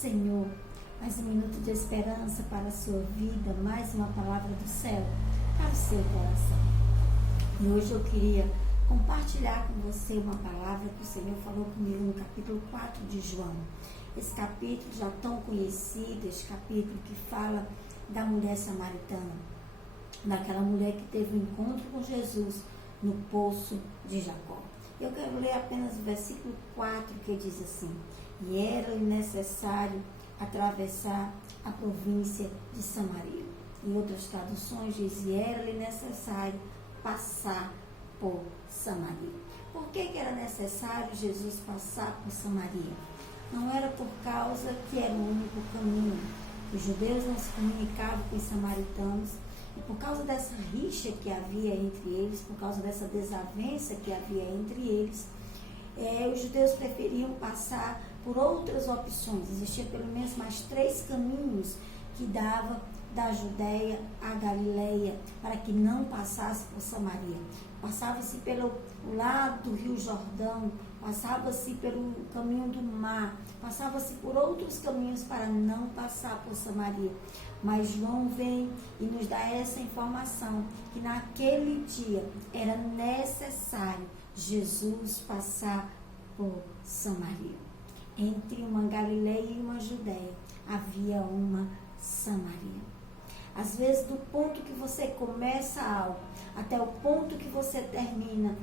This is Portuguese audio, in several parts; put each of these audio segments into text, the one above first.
Senhor, mais um minuto de esperança para a sua vida, mais uma palavra do céu para o seu coração. E hoje eu queria compartilhar com você uma palavra que o Senhor falou comigo no capítulo 4 de João. Esse capítulo já tão conhecido, esse capítulo que fala da mulher samaritana, daquela mulher que teve um encontro com Jesus no poço de Jacó. Eu quero ler apenas o versículo 4 que diz assim: e era-lhe necessário atravessar a província de Samaria. Em outras traduções diz: e era-lhe necessário passar por Samaria. Por que era necessário Jesus passar por Samaria? Não era por causa que era o único caminho. Os judeus não se comunicavam com os samaritanos, e por causa dessa rixa que havia entre eles, por causa dessa desavença que havia entre eles, os judeus preferiam passar por outras opções. Existia pelo menos mais 3 caminhos que davam da Judéia à Galileia, para que não passasse por Samaria. Passava-se pelo lado do Rio Jordão, passava-se pelo caminho do mar, passava-se por outros caminhos para não passar por Samaria. Mas João vem e nos dá essa informação, que naquele dia era necessário Jesus passar por Samaria. Entre uma Galileia e uma Judéia havia uma Samaria. Às vezes, do ponto que você começa algo até o ponto que você termina,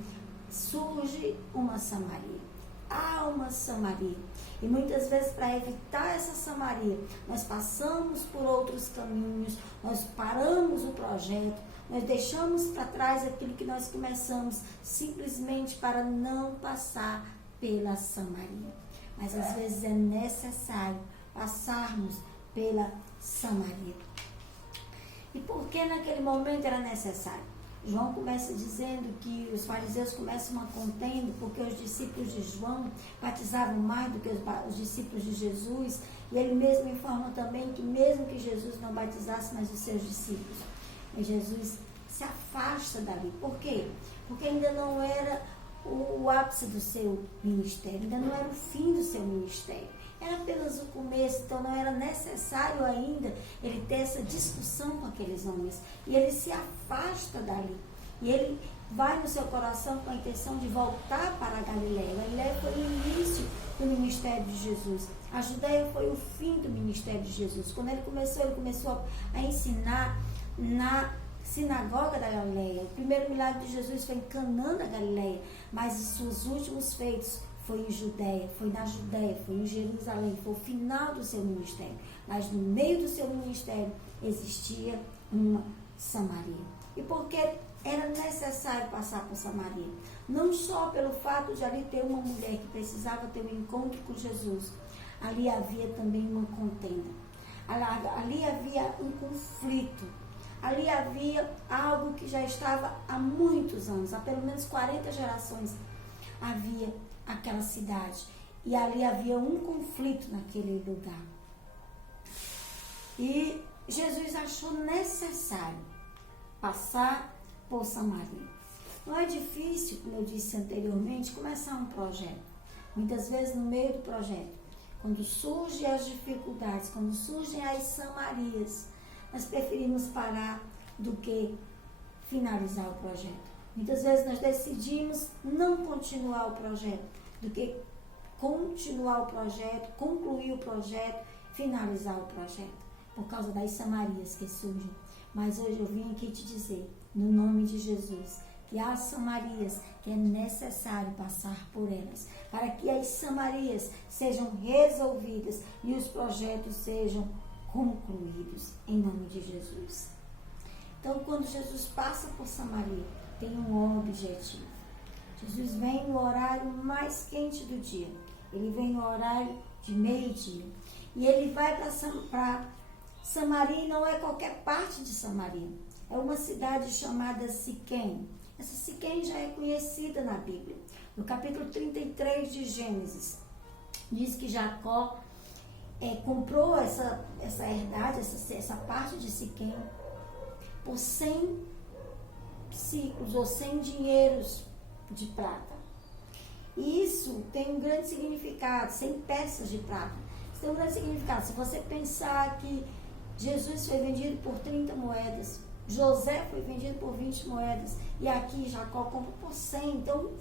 surge uma Samaria. Há uma Samaria. E muitas vezes, para evitar essa Samaria, nós passamos por outros caminhos, nós paramos o projeto, nós deixamos para trás aquilo que nós começamos, simplesmente para não passar pela Samaria. Mas às vezes é necessário passarmos pela Samaria. E por que naquele momento era necessário? João começa dizendo que os fariseus começam uma contenda porque os discípulos de João batizavam mais do que os discípulos de Jesus, e ele mesmo informa também que mesmo que Jesus não batizasse mais os seus discípulos, Jesus se afasta dali. Por quê? Porque ainda não era o ápice do seu ministério, ainda não era o fim do seu ministério. Era apenas o começo, então não era necessário ainda ele ter essa discussão com aqueles homens. E ele se afasta dali. E ele vai no seu coração com a intenção de voltar para a Galileia. A Galileia foi o início do ministério de Jesus. A Judéia foi o fim do ministério de Jesus. Quando ele começou a ensinar na sinagoga da Galileia. O primeiro milagre de Jesus foi em Canaã da Galileia, mas os seus últimos feitos foi em Judéia, foi na Judéia, foi em Jerusalém, foi o final do seu ministério. Mas no meio do seu ministério existia uma Samaria. E por que era necessário passar por Samaria? Não só pelo fato de ali ter uma mulher que precisava ter um encontro com Jesus, ali havia também uma contenda. Ali havia um conflito. Ali havia algo que já estava há muitos anos, há pelo menos 40 gerações, havia aquela cidade. E ali havia um conflito naquele lugar. E Jesus achou necessário passar por Samaria. Não é difícil, como eu disse anteriormente, começar um projeto. Muitas vezes no meio do projeto, quando surgem as dificuldades, quando surgem as Samarias, nós preferimos parar do que finalizar o projeto. Muitas vezes nós decidimos não continuar o projeto, do que continuar o projeto, concluir o projeto, finalizar o projeto, por causa das Samarias que surgem. Mas hoje eu vim aqui te dizer, no nome de Jesus, que há Samarias que é necessário passar por elas, para que as Samarias sejam resolvidas e os projetos sejam concluídos, em nome de Jesus. Então, quando Jesus passa por Samaria, tem um objetivo. Jesus vem no horário mais quente do dia. Ele vem no horário de meio-dia. E ele vai para Samaria, e não é qualquer parte de Samaria. É uma cidade chamada Siquém. Essa Siquém já é conhecida na Bíblia. No capítulo 33 de Gênesis, diz que Jacó comprou essa herdade, essa parte de Siquém, por 100 ciclos ou 100 dinheiros de prata. E isso tem um grande significado, 100 peças de prata. tem um grande significado. Se você pensar que Jesus foi vendido por 30 moedas, José foi vendido por 20 moedas, e aqui Jacó compra por 100, então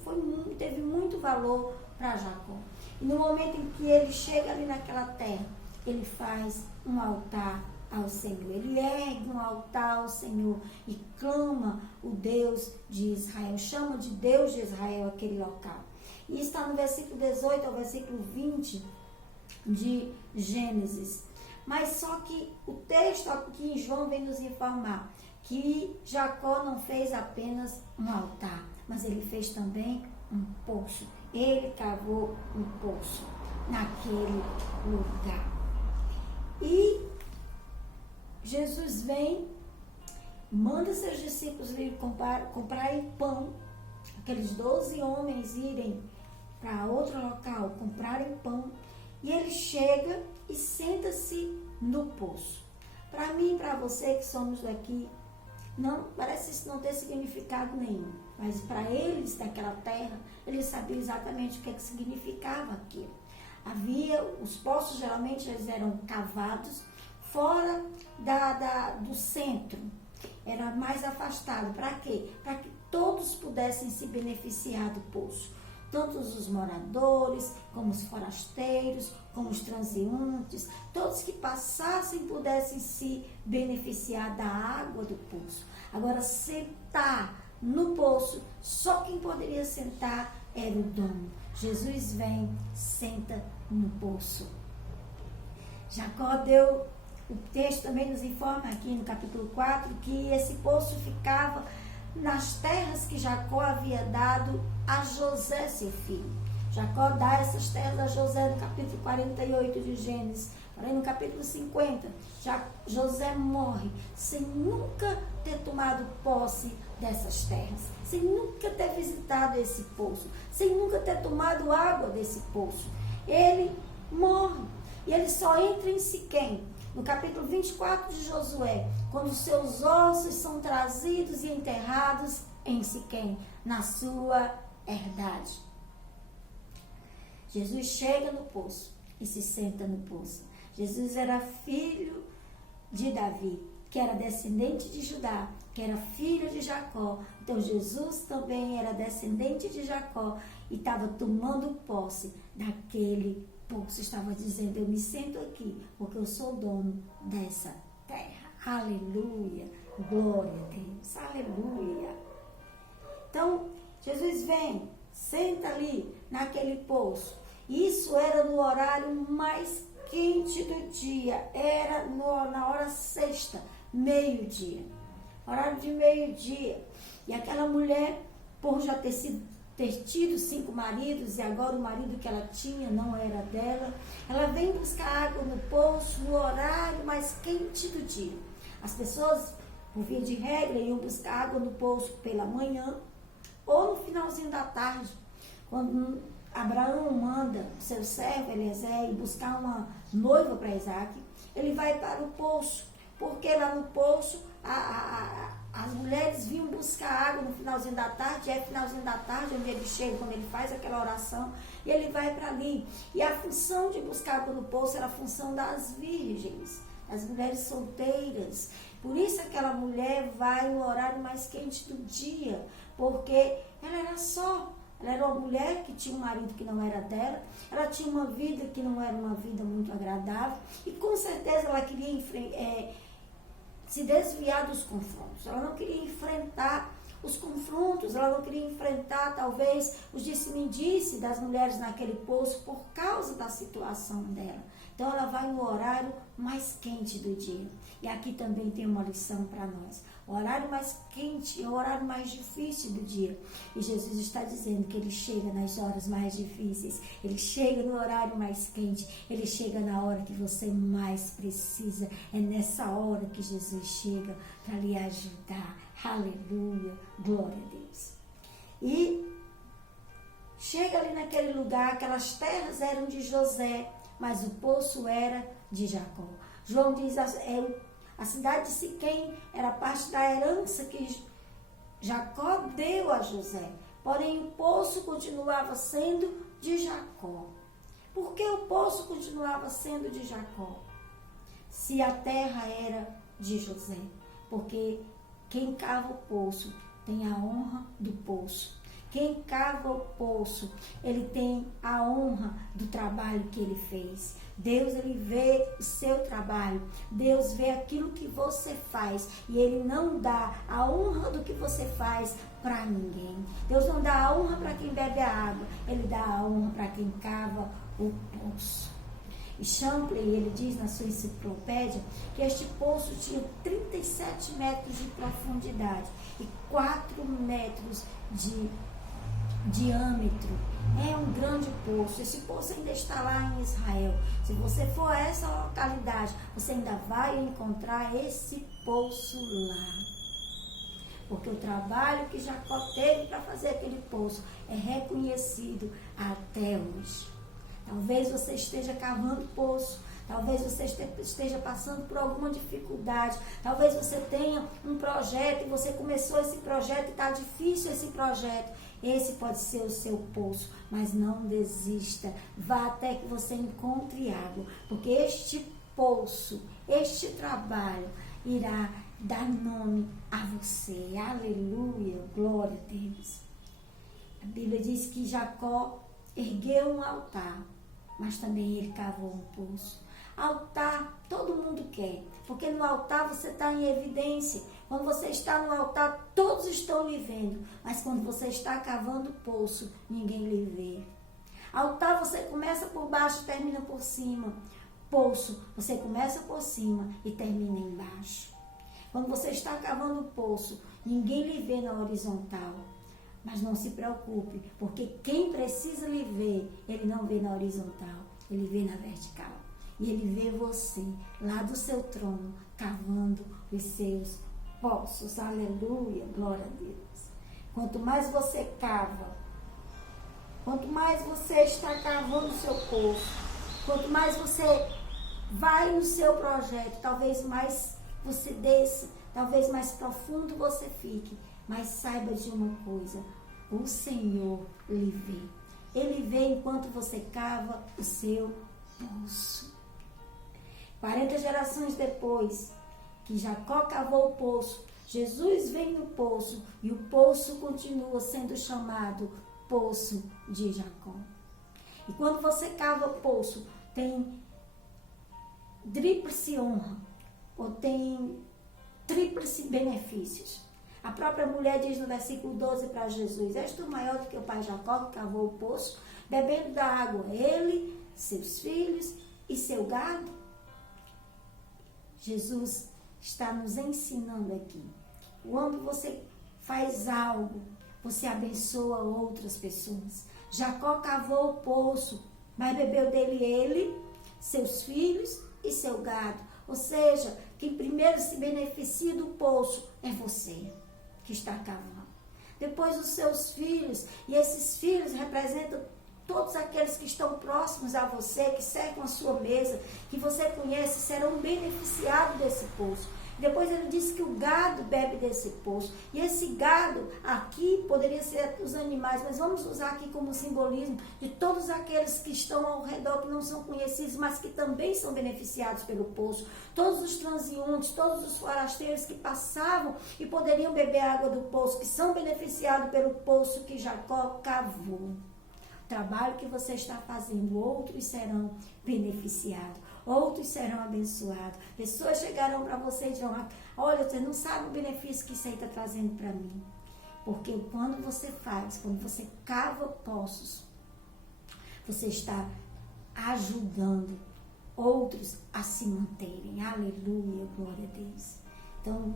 teve muito valor para Jacó. E no momento em que ele chega ali naquela terra, ele faz um altar ao Senhor, ele ergue um altar ao Senhor e clama o Deus de Israel, chama de Deus de Israel aquele local. E está no versículo 18 ao versículo 20 de Gênesis. Mas só que o texto aqui em João vem nos informar que Jacó não fez apenas um altar, mas ele fez também um poço. Ele cavou um poço naquele lugar. E Jesus vem, manda seus discípulos ir comprarem pão, aqueles 12 homens irem para outro local, comprarem pão, e ele chega e senta-se no poço. Para mim e para você que somos daqui, não parece isso não ter significado nenhum, mas para eles daquela terra, eles sabiam exatamente o que significava aquilo. Os poços geralmente eles eram cavados fora do centro, era mais afastado. Para quê? Para que todos pudessem se beneficiar do poço. Tanto os moradores, como os forasteiros, como os transeuntes, todos que passassem pudessem se beneficiar da água do poço. Agora, sentar no poço, só quem poderia sentar era o dono. Jesus vem, senta no poço. Jacó deu, o texto também nos informa aqui no capítulo 4, que esse poço ficava nas terras que Jacó havia dado a José, seu filho. Jacó dá essas terras a José no capítulo 48 de Gênesis. Porém, no capítulo 50, José morre sem nunca ter tomado posse dessas terras, sem nunca ter visitado esse poço, sem nunca ter tomado água desse poço. Ele morre e ele só entra em Siquém no capítulo 24 de Josué, quando seus ossos são trazidos e enterrados em Siquém, na sua herdade. Jesus chega no poço e se senta no poço. Jesus era filho de Davi, que era descendente de Judá, que era filho de Jacó. Então Jesus também era descendente de Jacó e estava tomando posse daquele poço. Estava dizendo, eu me sento aqui porque eu sou dono dessa terra. Aleluia, glória a Deus, aleluia. Então Jesus vem, senta ali naquele poço. Isso era no horário mais quente do dia, era na hora sexta, meio-dia, horário de meio-dia. E aquela mulher, por já ter tido 5 maridos, e agora o marido que ela tinha não era dela, ela vem buscar água no poço no horário mais quente do dia. As pessoas, por via de regra, iam buscar água no poço pela manhã ou no finalzinho da tarde, quando Abraão manda seu servo Eliezer ir buscar uma noiva para Isaac. Ele vai para o poço, porque lá no poço as mulheres vinham buscar água no finalzinho da tarde. É finalzinho da tarde onde ele chega, quando ele faz aquela oração, e ele vai para ali. E a função de buscar água no poço era a função das virgens, das mulheres solteiras. Por isso aquela mulher vai no horário mais quente do dia, porque ela era só. Ela era uma mulher que tinha um marido que não era dela, ela tinha uma vida que não era uma vida muito agradável, e com certeza ela queria se desviar dos confrontos. Ela não queria enfrentar os confrontos, ela não queria enfrentar talvez os disse-me-disse das mulheres naquele poço por causa da situação dela. Então ela vai no horário mais quente do dia. E aqui também tem uma lição para nós. O horário mais quente é o horário mais difícil do dia. E Jesus está dizendo que ele chega nas horas mais difíceis. Ele chega no horário mais quente. Ele chega na hora que você mais precisa. É nessa hora que Jesus chega para lhe ajudar. Aleluia, glória a Deus. E chega ali naquele lugar, aquelas terras eram de José, mas o poço era de Jacó. João diz, a cidade de Siquém era parte da herança que Jacó deu a José. Porém, o poço continuava sendo de Jacó. Por que o poço continuava sendo de Jacó, se a terra era de José? Porque quem cava o poço tem a honra do poço. Quem cava o poço, ele tem a honra do trabalho que ele fez. Deus, ele vê o seu trabalho. Deus vê aquilo que você faz. E ele não dá a honra do que você faz para ninguém. Deus não dá a honra para quem bebe a água. Ele dá a honra para quem cava o poço. E Champlin, ele diz na sua enciclopédia que este poço tinha 37 metros de profundidade e 4 metros de diâmetro. É um grande poço. Esse poço ainda está lá em Israel. Se você for a essa localidade, você ainda vai encontrar esse poço lá. Porque o trabalho que Jacó teve para fazer aquele poço é reconhecido até hoje. Talvez você esteja cavando poço. Talvez você esteja passando por alguma dificuldade. Talvez você tenha um projeto e você começou esse projeto e está difícil esse projeto. Esse pode ser o seu poço, mas não desista. Vá até que você encontre água, porque este poço, este trabalho irá dar nome a você. Aleluia, glória a Deus. A Bíblia diz que Jacó ergueu um altar, mas também ele cavou um poço. Altar, todo mundo quer, porque no altar você está em evidência. Quando você está no altar, todos estão lhe vendo, mas quando você está cavando poço, ninguém lhe vê. Altar, você começa por baixo e termina por cima. Poço, você começa por cima e termina embaixo. Quando você está cavando poço, ninguém lhe vê na horizontal. Mas não se preocupe, porque quem precisa lhe ver, ele não vê na horizontal, ele vê na vertical. E ele vê você lá do seu trono, cavando os seus poços. Aleluia, glória a Deus. Quanto mais você cava, quanto mais você está cavando o seu poço, quanto mais você vai no seu projeto, talvez mais você desça, talvez mais profundo você fique. Mas saiba de uma coisa, o Senhor lhe vê. Ele vê enquanto você cava o seu poço. 40 gerações depois que Jacó cavou o poço, Jesus vem no poço e o poço continua sendo chamado Poço de Jacó. E quando você cava o poço, tem tríplice honra, ou tem tríplice benefícios. A própria mulher diz no versículo 12 para Jesus: és tu maior do que o pai Jacó, que cavou o poço, bebendo da água, ele, seus filhos e seu gado? Jesus está nos ensinando aqui. Quando você faz algo, você abençoa outras pessoas. Jacó cavou o poço, mas bebeu dele ele, seus filhos e seu gado. Ou seja, quem primeiro se beneficia do poço é você que está cavando. Depois os seus filhos, e esses filhos representam todos aqueles que estão próximos a você, que cercam a sua mesa, que você conhece, serão beneficiados desse poço. Depois ele disse que o gado bebe desse poço. E esse gado aqui poderia ser os animais, mas vamos usar aqui como simbolismo de todos aqueles que estão ao redor, que não são conhecidos, mas que também são beneficiados pelo poço. Todos os transeuntes, todos os forasteiros que passavam e poderiam beber a água do poço, que são beneficiados pelo poço que Jacó cavou. Trabalho que você está fazendo, outros serão beneficiados, outros serão abençoados. Pessoas chegarão para você e dirão: olha, você não sabe o benefício que isso aí está trazendo para mim. Porque quando você faz, quando você cava poços, você está ajudando outros a se manterem. Aleluia, glória a Deus. Então,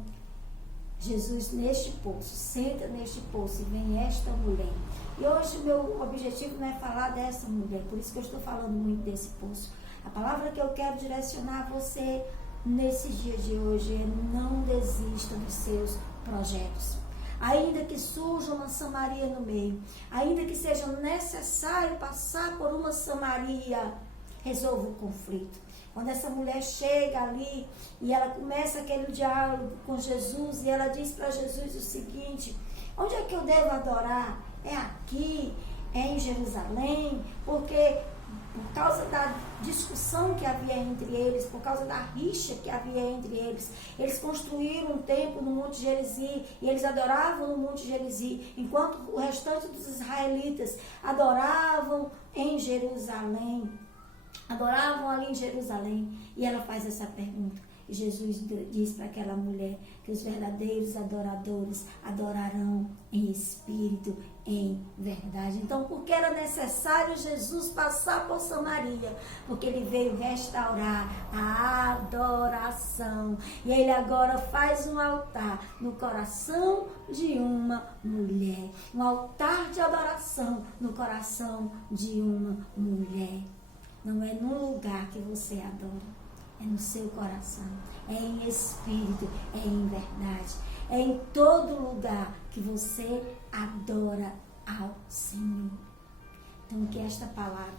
Jesus neste poço, senta neste poço e vem esta mulher. E hoje o meu objetivo não é falar dessa mulher, por isso que eu estou falando muito desse poço. A palavra que eu quero direcionar a você nesse dia de hoje é: não desista dos seus projetos. Ainda que surja uma Samaria no meio, ainda que seja necessário passar por uma Samaria, resolva o conflito. Quando essa mulher chega ali e ela começa aquele diálogo com Jesus e ela diz para Jesus o seguinte: onde é que eu devo adorar? É aqui? É em Jerusalém? Porque por causa da discussão que havia entre eles, por causa da rixa que havia entre eles, eles construíram um templo no Monte Gerizim e eles adoravam no Monte Gerizim, enquanto o restante dos israelitas adoravam em Jerusalém, adoravam ali em Jerusalém. E ela faz essa pergunta. E Jesus diz para aquela mulher que os verdadeiros adoradores adorarão em espírito, em verdade. Então, por que era necessário Jesus passar por Samaria? Porque ele veio restaurar a adoração. E ele agora faz um altar no coração de uma mulher. Um altar de adoração no coração de uma mulher. Não é num lugar que você adora. É no seu coração, é em espírito, é em verdade, é em todo lugar que você adora ao Senhor. Então, que esta palavra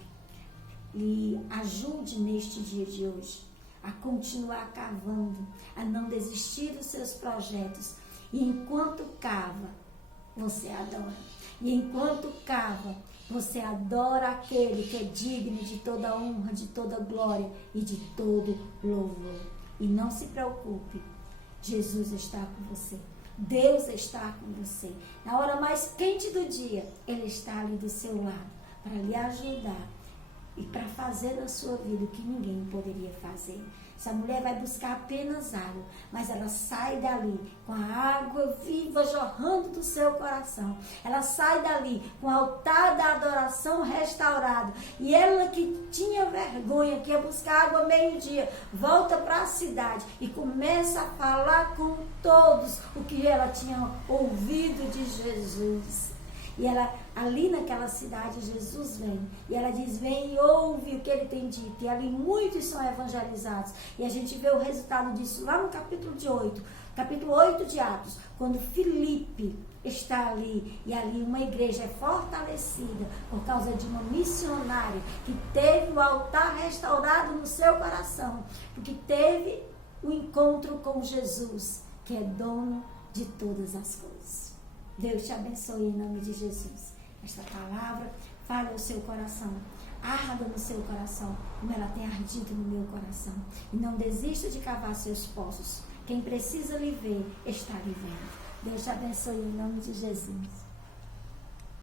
lhe ajude neste dia de hoje a continuar cavando, a não desistir dos seus projetos. E enquanto cava, você adora. E enquanto cava, você adora aquele que é digno de toda honra, de toda glória e de todo louvor. E não se preocupe, Jesus está com você. Deus está com você. Na hora mais quente do dia, Ele está ali do seu lado para lhe ajudar e para fazer na sua vida o que ninguém poderia fazer. Essa mulher vai buscar apenas água, mas ela sai dali com a água viva jorrando do seu coração. Ela sai dali com o altar da adoração restaurado. E ela que tinha vergonha, que ia buscar água meio-dia, volta para a cidade e começa a falar com todos o que ela tinha ouvido de Jesus. E ela, ali naquela cidade, Jesus vem. E ela diz, vem e ouve o que ele tem dito. E ali muitos são evangelizados. E a gente vê o resultado disso lá no capítulo 8 de Atos. Quando Filipe está ali. E ali uma igreja é fortalecida por causa de uma missionária que teve o altar restaurado no seu coração. Porque teve o encontro com Jesus, que é dono de todas as coisas. Deus te abençoe em nome de Jesus. Esta palavra fale ao seu coração. Arda no seu coração, como ela tem ardido no meu coração. E não desista de cavar seus poços. Quem precisa lhe ver, está lhe vendo. Deus te abençoe em nome de Jesus.